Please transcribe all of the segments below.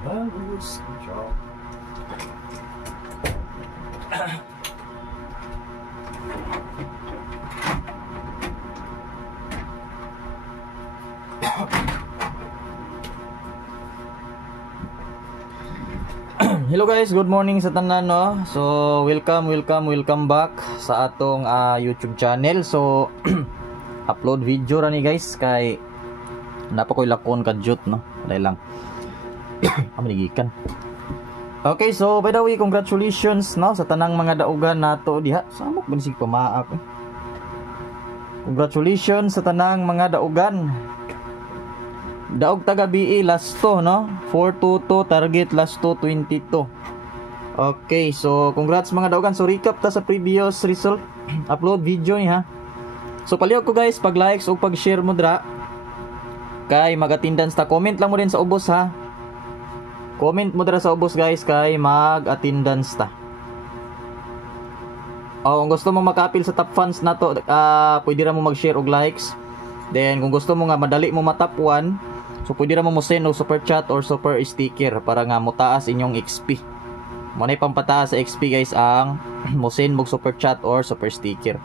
Bagus, ciao. Hello guys, good morning sa tanan no. So welcome back sa atong YouTube channel. So upload video ra ni guys kay napa koy lakon kadyot no. Dai lang. Amanigikan. Okay, so by the way, congratulations no sa tanang mga daugan nato diha. Samok binisig pamaak. Congratulations sa tanang mga daugan. Daog taga BE last to no 422 target last to 22. Okay, so congrats mga daugan. So recap ta sa previous result upload video ni ha. So palihog ko guys pag likes o pag share mo dra kay mag-attendance ta. Comment lang mo din sa ubos ha. Comment mo dra sa ubos guys kay mag-attendance ta. Kung gusto mo makapil sa top fans na to, pwede ra mo mag-share og likes. Then kung gusto mo nga madali mo ma-top 1, so pwede ra mo send og super chat or super sticker para nga mo taas inyong XP. Mo na pampataas sa XP guys ang mo send mo super chat or super sticker.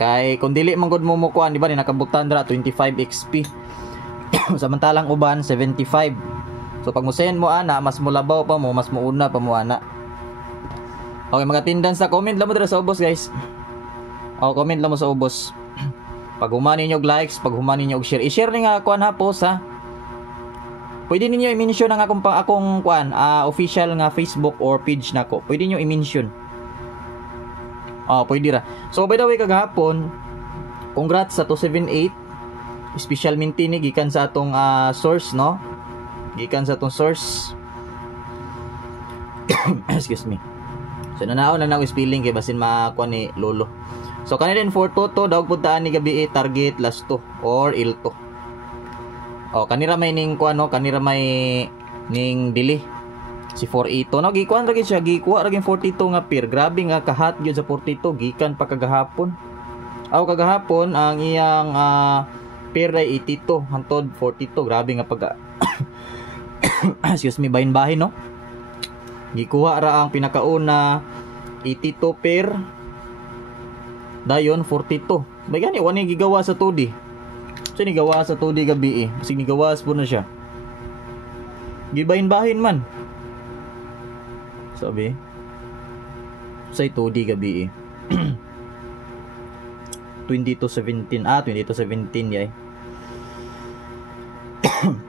Kay kung dili man gud mo kuan di ba ni nakabutan dra 25 XP. Samantalang uban 75. So pag mo send mo ana mas mulabaw pa mo, mas muuna pa mo ana. Okay, mga attendance sa comment lang mo dira sa ubos guys. Comment lang mo sa ubos. Pag humani nyo likes, pag humani nyo share, i-share ni nga kuan ha post ha. Pwede niyo i-mention ang akong kuan, official nga Facebook or page nako. Pwede niyo i-mention. Pwede ra. So by the way kagahapon, congrats sa 278. Special minti ni gikan sa atong source no. Gikan sa atong source. Excuse me. So nanao na ako spelling kay basin makuan ni lolo. So kanila 422 daw puntaan ni gabi target last 2 or ilto. Kanira may ning kuan no, kanira may ning dili si 482 no gikuan ra gid siya, gikuha ra gid 42 nga pair. Grabe nga kahat gyud sa 42 gikan pa kagahapon. Kagahapon ang iyang pair ay 82 hantod 42. Grabe nga pag excuse me, bahin-bahin no. Gikuha ra ang pinakauna 82 pair. Dayon 42. May gani wani gigawa sa 2D. So ni gawa sa 2D gabi Kasi gigawas po na siya. Gibahin-bahin man. Sabi. Sa 2D gabi 2217. 2217 yay.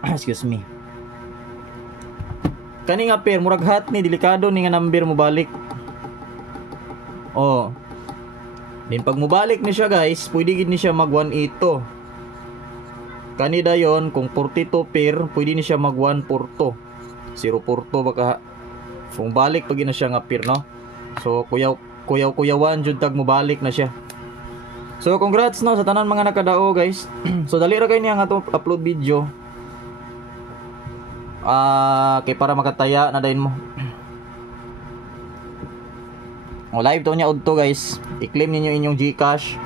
Excuse me. Kani nga pair murag hat ni delikado ni nga number mo balik. Din pag mubalik ni siya guys, pwede gid ni siya mag 182. Kani dayon kung 42 pair, pwede ni siya mag 142. 042 baka kung balik pag na siya nga pair no. So kuyaw-kuyawan jud tag mubalik na siya. So congrats no sa tanan mga nakadao guys. So dali ra kay niya nga to upload video. Kay para makataya na dayon mo. Live to niya udto guys. I-claim ninyo inyong GCash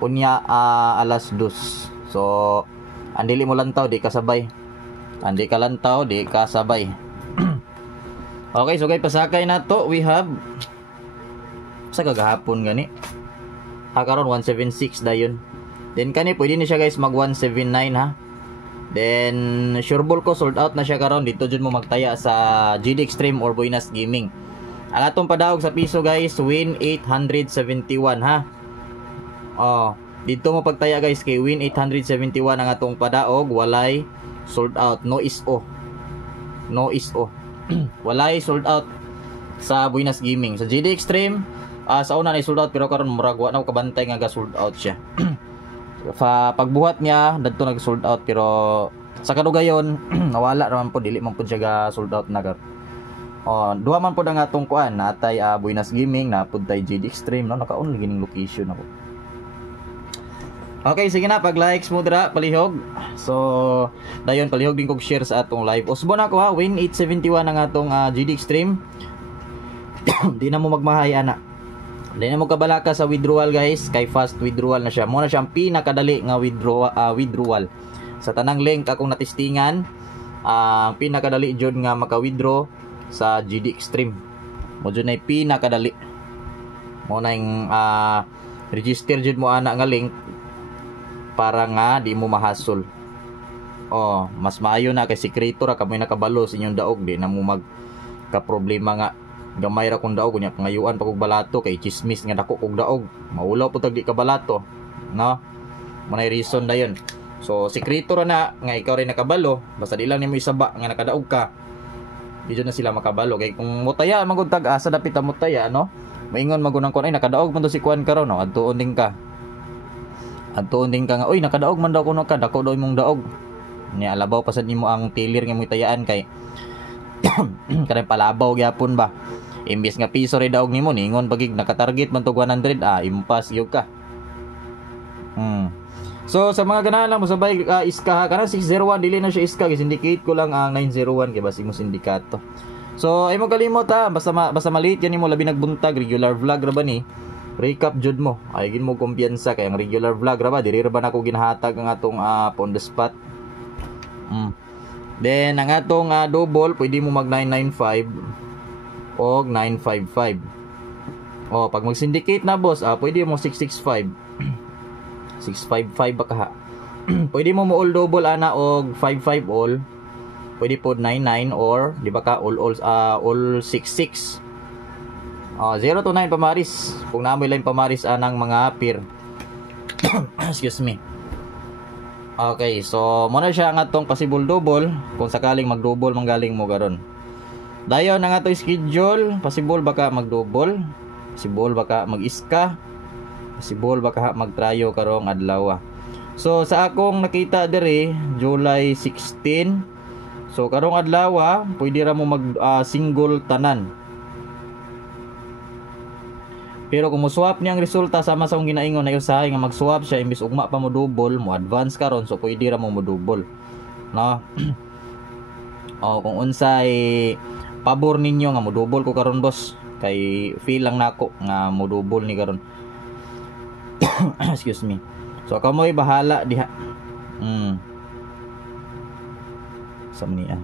unya alas 2. So andili mo lantaw di kasabay. Andi ka lantaw di kasabay. Okay, so guys pasakay na to. We have sa kagahapon gani. Karon 176 dayon. Then kani pwede ni siya guys mag 179 ha. Then sure ball ko sold out na siya karon. Dito jud mo magtaya sa GD Extreme or Buenas Gaming. Ang atong padawag sa piso guys, win 871 ha. Dito mo pagtaya guys kay win 871 ang atong padaog, walay sold out, no ISO. No ISO. Walay sold out sa Buenas Gaming. Sa GD Extreme, sa una na sold out pero karon murag wa na kabantay nga ga sold out siya. Pagbuhat niya dadto nag sold out pero sa kadugayon nawala naman po, dili man po siya ga sold out na karon. Duha man po ang atong kuan natay Buenas Gaming na pud tay GD Extreme no, naka-on gining location ako. Okay, sige na pag likes mo dira palihog. So dayon palihog din kog share sa atong live. Usbo na ko ha, win 871 ang atong GD Extreme. Di na mo magmahay ana. Di na mo kabalaka sa withdrawal guys, kay fast withdrawal na siya. Mo na siyang pinakadali nga withdrawal. Sa tanang link akong natistingan ang pinakadali jud nga maka-withdraw sa GD Extreme. Mo jud nay pinakadali. Mo na yung register jud mo ana nga link para nga di mo mahasol. Mas maayo na kay sikreto ra kamo nakabalo sa inyong daog, di na mo magka problema nga gamay ra kung daog nya pangayuan pag og balato kay chismis nga dako kog daog, maulaw pud di ka balato, no? Manay reason dayon. So sikreto ra na nga ikaw rin nakabalo, basta di lang nimo isaba nga nakadaog ka. Di na sila makabalo kay kung mutaya magud tag asa dapit ta mutaya, no? Maingon magunang kon ay nakadaog man to si kuan karon, no? Adtuon din ka nga, oy nakadaog man daw kuno ka, dako daw imong daog. Ni alabaw pasad nimo ang tilir nga mo tayaan kay kanang palabaw gyapon ba. Imbis nga piso ri daog nimo ningon pagig naka-target man to 100, impas gyud ka. So sa mga ganahan lang mo sabay iska kana 601 dili na siya iska, syndicate ko lang ang 901 kay basi mo sindikato. So ay mo kalimot basta maliit yan nimo labi nagbuntag regular vlog ra ba ni. Recap jud mo. Ay gin mo kumpiyansa kay ang regular vlog ra ba diri ra ba nako ginahatag ang atong on the spot. Then ang atong double pwede mo mag 995 o 955. Pag mag-syndicate na boss, pwede mo 665. 655 baka ha. Pwede mo all double ana og 55 all. Pwede po 99 or di ba ka all 66. 0 to 9 pamaris. Kung naamoy lang pamaris anang mga pair. Excuse me. Okay, so muna siya ang atong possible double kung sakaling mag-double manggaling mo garon. Dayon ang atong schedule, possible baka mag-double, possible baka mag-iska, possible baka mag-tryo karong adlaw. So sa akong nakita diri, July 16. So karong adlaw, pwede ra mo mag single tanan. Pero kung mo swap niya ang resulta sama sa akong ginaingon na usahay nga mag-swap siya imbis ugma pa mo double, mo advance karon so pwede ra mo double. No? Kung unsay pabor ninyo nga mo double ko karon boss, kay feel lang nako nga mo double ni karon. Excuse me. So kamoy bahala diha. Sa manian.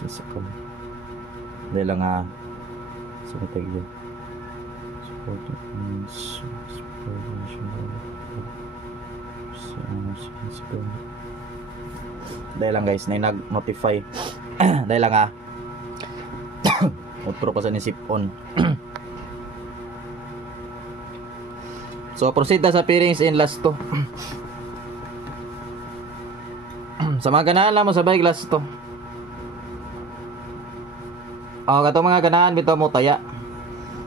Sasakal. Dahil lang sa matagyo. Dahil lang guys, na nag-notify. Dahil lang utro ko sa nisip on. So proceed na sa pairings in last to. Sa mga ganahan lang mo sabay last to. Katong mga ganahan bitaw mo taya.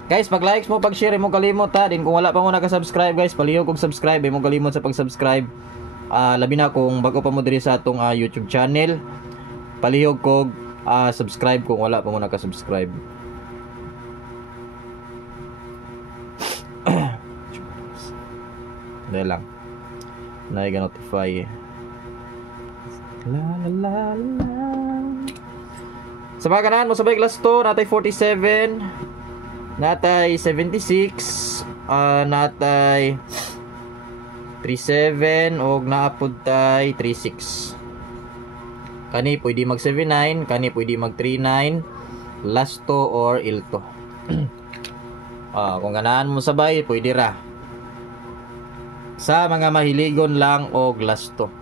Guys, pag-likes mo, pag-share mo kalimot ha. Din kung wala pa mo naka-subscribe guys, palihog kong subscribe, mo kalimot sa pag-subscribe. Labi na kung bago pa mo diri sa atong YouTube channel. Palihog kog subscribe kung wala pa mo naka-subscribe. Dahil lang. Naiga-notify. La la la la. Sa mga ganahan mo sabay class 2, natay 47. Natay 76, natay 37 og naapod tay 36. Kani pwede mag 79, kani pwede mag 39, lasto or ilto. Kung ganahan mo sabay, pwede ra. Sa mga mahiligon lang og lasto.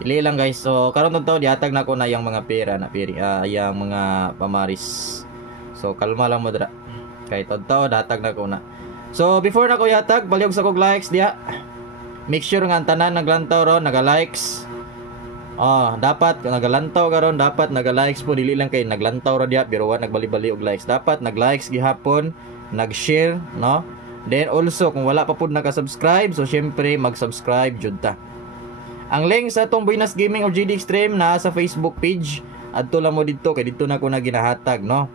Ili lang guys. So karon taw dihatag na ko na yang mga pera na yang mga pamaris. So kalma lang mo dira. Kay tadto datag na ko na. So before na ko yatag baliyog sa kog likes diha. Make sure nga tanan naglantaw ron naga-likes. Dapat nagalantaw karon dapat naga-likes po dili lang kay naglantaw ra diha pero wa nagbali-bali og likes. Dapat nag-likes gihapon, nag-share, no? Then also kung wala pa pud naka-subscribe, so syempre mag-subscribe jud ta. Ang link sa atong Buenas Gaming or GD Extreme na sa Facebook page. Adto lang mo dito kay dito na ko na ginahatag, no?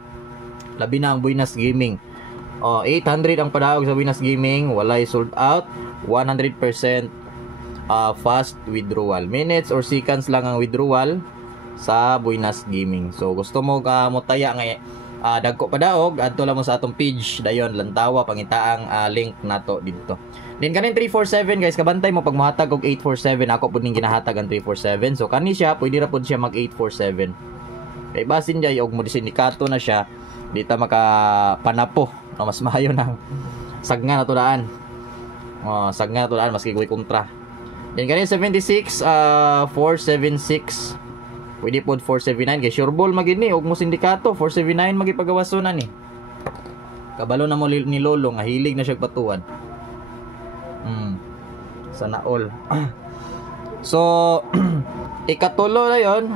Labi na ang Buenas Gaming. 800 ang padaog sa Buenas Gaming, walay sold out, 100% fast withdrawal. Minutes or seconds lang ang withdrawal sa Buenas Gaming. So gusto mo mo taya nga dagko pa daog adto lang mo sa atong page dayon lantawa pangitaang link nato dito. Din kanin 347 guys, kabantay mo pag mohatag og 847 ako pud ning ginahatag ang 347. So kani siya pwede ra pud siya mag 847. Kay basin jay og mo sindikato na siya dita maka panapo no, mas maayo nang sagna na tulaan. Sagna na tulaan maski kuy kontra. Din kanin 76 476 pwede pod 479 kay sure ball magini og mo sindikato 479 magipagawason ni. Kabalo na mo ni lolo nga hilig na siya patuan. Sana all. So ikatulo na yon.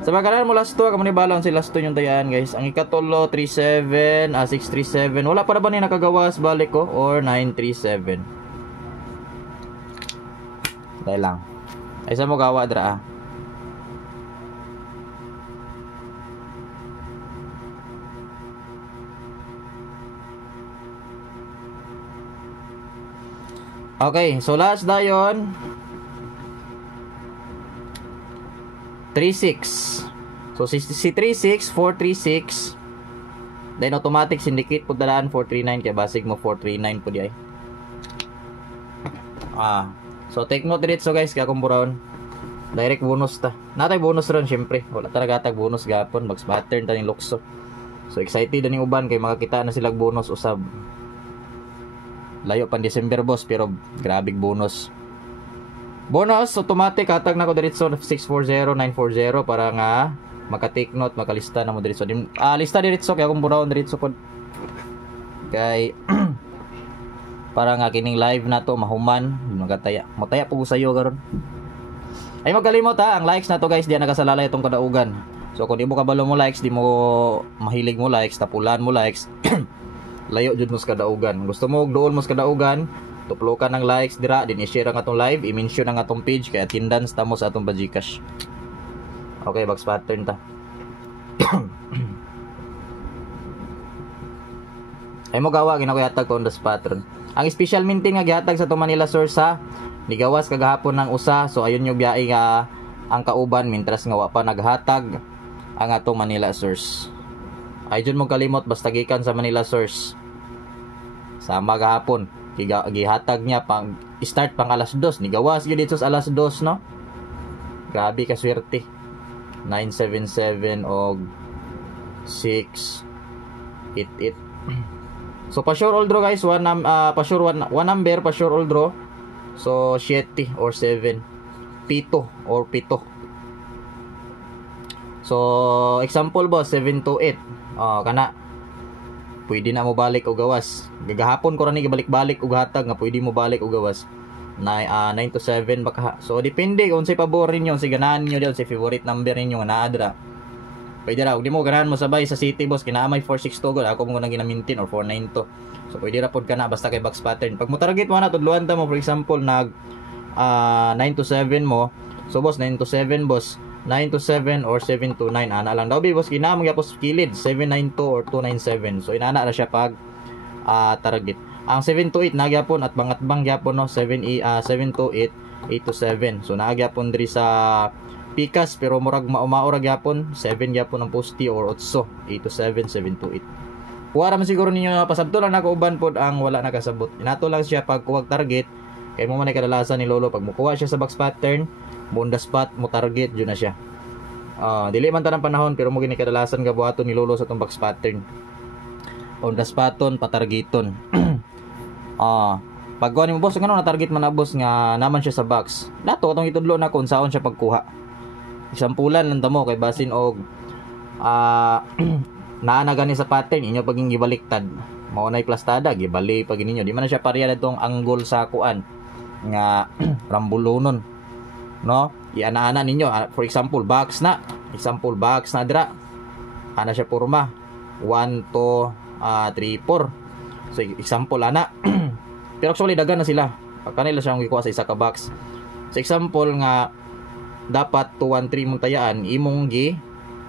Sa magalan mo last 2 kamo ni balon si last 2 yung tayaan guys. Ang ikatulo 37 637 wala para ba ni nakagawas balik ko or 937. Dahil lang. Ay sa mo gawa dra ah. Okay, so last dayon 36. So si 36 436 then automatic syndicate pud dalaan 439 kay basig mo 439 pud ay. So take note dito so guys kay akong buron direct bonus ta. Natay bonus ron syempre. Wala talaga tag bonus gapon max pattern ta ning lukso. So excited ani uban kay makakita na sila bonus usab. Layo pan December boss pero grabe bonus. Bonus automatic hatag na ko diretso 640940 para nga maka-take note makalista na mo diretso. Lista diretso kay akong buron diretso pod. Kay para nga kining live na to mahuman magataya. Mataya po sayo karon. Ay magkalimot ha, ang likes na to guys diyan nakasalalay itong kadaugan. So kung di mo kabalo mo likes, di mo mahilig mo likes, tapulan mo likes. Layo jud mo sa kadaugan. Gusto mo dool mo sa kadaugan, tuplo ka ng likes dira, din i-share ang atong live, i-mention ang atong page kay attendance ta mo sa atong Gcash. Okay, box pattern ta. Ay mo gawa ginakuyatag ko on the pattern. Ang special minting nga gihatag sa to Manila source ha, nigawas kagahapon ng usa, so ayun yung biyahe nga ang kauban mintras nga wa pa naghatag ang atong Manila source. Ay dyan mong kalimot basta gikan sa Manila source sama gahapon gihatag niya pang start pang alas 2 nigawas gyud dito sa alas 2 no. Grabe ka swerte 977 og 688. So pa sure all draw guys, pa sure one number pa sure all draw. So 7 or 7 pito or pito. So example boss 728 kana pwede na mo balik og gawas. Gagahapon ko ra ni gibalik-balik og hatag nga pwede mo balik og gawas. 9 to 7 baka. So depende kung unsay pabor ninyo, si ganahan niyo diyon, si favorite number ninyo nga naa dira. Pwede ra, ug di mo ganahan mo sabay sa city boss kinaamay 462 gud ako mo nang ginamintin or 492. So pwede ra pod kana basta kay box pattern. Pag mo target mo na tudluan ta mo for example nag 9 to 7 mo. So boss 9 to 7 boss 9 to 7 or 7 to 9 ana lang daw boss kinamang yapos kilid 792 or 297. So inana ra siya pag target. Ang 7 to 8 nagyapon at bangat-bang gyapon no 7 to 8 8 to 7. So nagyapon diri sa pikas pero murag maura gyapon 7 gyapon ang posti or 8 8 to 7 7 to 8. Kuha ra man siguro ninyo pasabto lang nako uban pod ang wala nakasabot. Inato lang siya pag kuwag target kay mo man ay kadalasan ni lolo pag mukuha siya sa box pattern mo on the spot mo target yun na siya. Dili man tanang panahon pero mo gini kadalasan gabuhaton ni lolo sa tong box pattern. On the spoton patargeton. Pag kuha mo boss ngano na target man na boss nga naman siya sa box. Nato atong itudlo na kung saon siya pagkuha. Isampulan lang ta mo kay basin og naa gani sa pattern inyo paging gibaliktad. Mao nay plastada gibali pag ninyo. Di man na siya pareha ditong angle sa kuan nga rambulonon. No, iana-ana ninyo for example box na dira ana siya porma 1 2 3 4. So example ana pero actually dagan na sila kanila siyang gikuha sa isa ka box. Sa example nga dapat 213 mong tayaan imong gi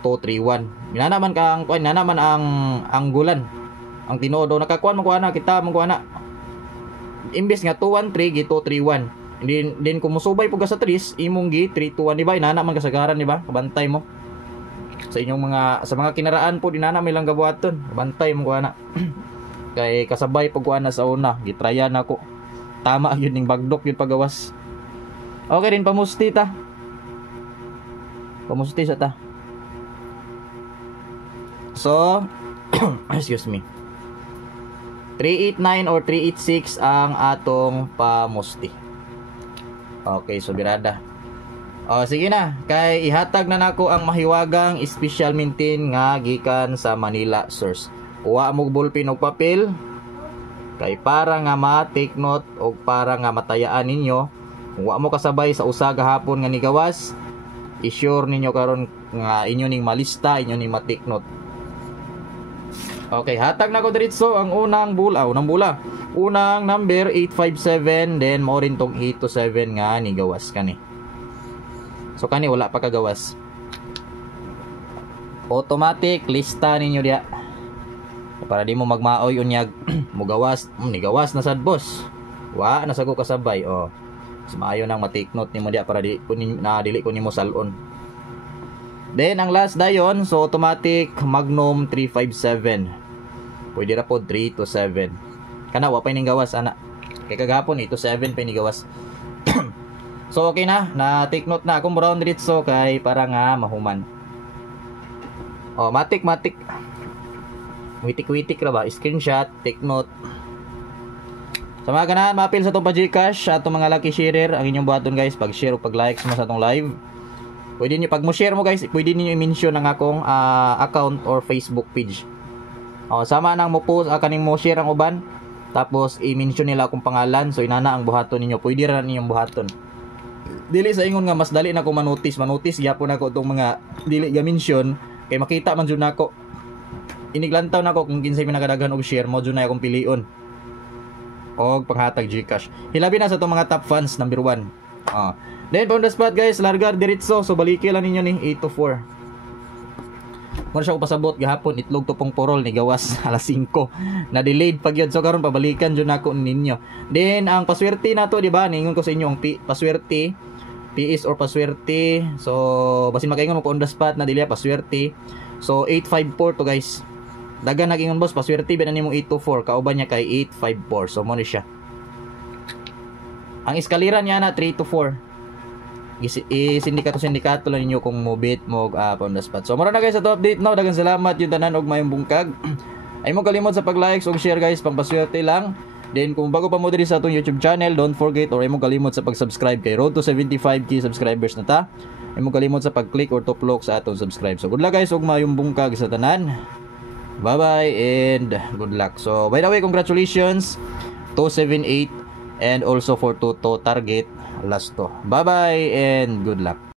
231 inanaman kang kuan inanaman ang anggulan ang tinodo nakakuan mo kuana kita mo kuana imbes nga 213 gi 231. Din kung musubay po ka sa 3, imong gi 321 di ba? Inana man kasagaran di ba? Kabantay mo. sa inyong mga kinaraan po dinana may lang gabuhaton. Bantay mo kuana. Kay kasabay pag kuana sa una, gitrayan ako. Tama yun ning bagdok yun pagawas. Okay din pamusti ta. Pamusti sa ta. So, excuse me. 389 or 386 ang atong pamusti. Okay, so birada. Sige na, kay ihatag na nako ang mahiwagang special maintain nga gikan sa Manila source. Kuha mo ballpen og papel kay para nga ma-take note o para nga matayaan ninyo. Kung wa mo kasabay sa usa gahapon nga nigawas, i-sure ninyo karon nga inyo ning malista, inyo ning ma-take note. Okay, hatag na ko diretso ang unang bula. Unang number 857, then mo rin tong 827 nga nigawas kani. So kani wala pa kagawas. Automatic lista ninyo diya. Para di mo magmaoy unyag mugawas, nigawas na sad boss. Wa na sago kasabay. Mas maayo nang ma-take note nimo diya para dili ko nimo salon. Then ang last dayon, so automatic Magnum 357. Pwede ra po 3 to 7. Kana wa pa ning gawas ana. Kay kagahapon 8 to 7 pa ning gawas. So okay na take note na akong brown diretso kay para nga mahuman. Matik. Witik ra ba? Screenshot, take note. Sa mga ganahan mapil sa itong pa-Gcash atong mga lucky sharer, ang inyong buhaton guys, pag-share o pag-like mo sa itong live. Pwede niyo pag mo share mo guys, pwede niyo i-mention ang akong account or Facebook page. Sama nang mo post kaning mo share ang uban, tapos i-mention nila akong pangalan, so inana ang buhaton ninyo. Pwede ra ninyong buhaton. Dili sa ingon nga mas dali na ko manotice gyapon ako itong mga dili ga mention kay makita man jud nako. Iniglantaw nako kung kinsay pinakadaghan og share mo jud na akong pilion. Og panghatag Gcash. Hilabi na sa itong mga top fans number 1. Then on the spot guys, largar diretso, so baliki lang ninyo ni 8 to 4. Muna siya ko pasabot gahapon, itlog tupong porol ni gawas alas 5 na delayed pag yun, so karon pabalikan jud nako ninyo. Then ang paswerte nato di ba, ningon ko sa inyo ang paswerte, PS or paswerte, so basin makaingon mo on the spot na dili paswerte. So 854 to guys, dagan nagingon boss paswerte ba na nimo 824, kauban niya kay 854, so mo ni siya. Ang eskalera niya na 3 to 4. Sindikato lang ninyo kung mobit mo on the spot. So mura na guys sa to update now. Daghang salamat yung tanan og mayong bungkag. Ay mo kalimot sa pag-like ug share guys, pang paswerte lang. Then kung bago pa mo diri sa atong YouTube channel, don't forget or ay mo kalimot sa pag-subscribe kay road to 75k subscribers na ta. Ay mo kalimot sa pag-click or tuplok sa atong subscribe. So good luck guys og mayong bungkag sa tanan. Bye bye and good luck. So by the way, congratulations 278 and also for Toto target last to. Bye bye and good luck.